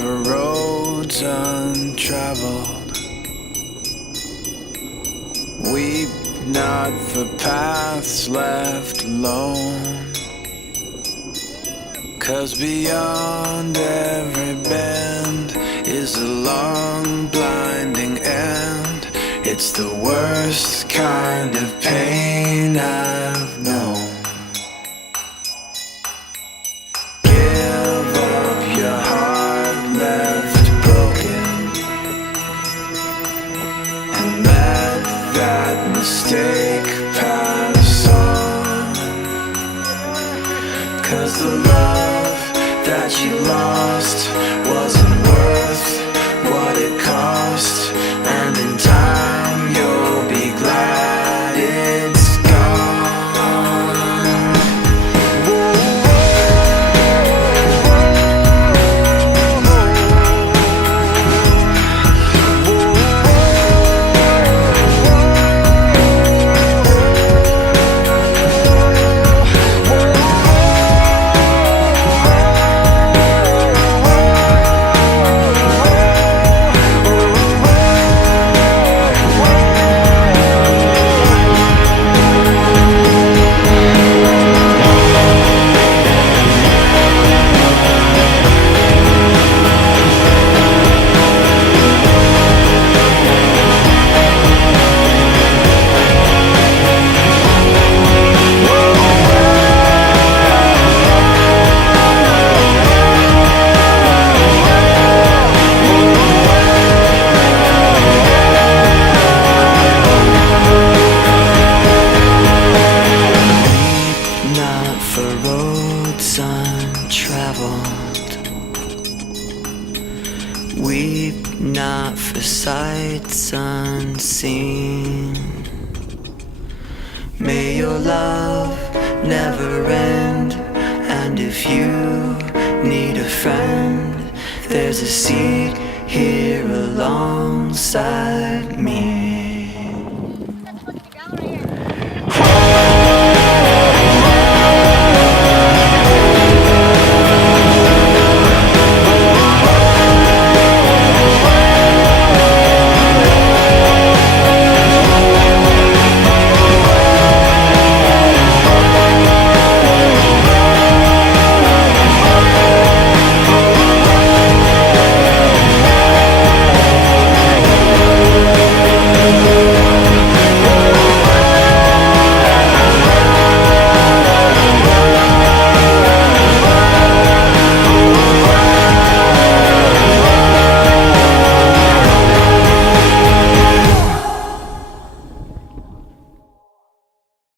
for roads untraveled. Weep not for paths left alone. 'Cause beyond every bend is a long blinding end. It's the worst kind of pain I've known. Give up your heart left broken, and let that mistake pass on. 'Cause the love that you lost wasn't worth what it cost, and in time you'll be glad it's gone. Weep not for sights unseen. May your love never end, and if you need a friend, there's a seat here alongside me.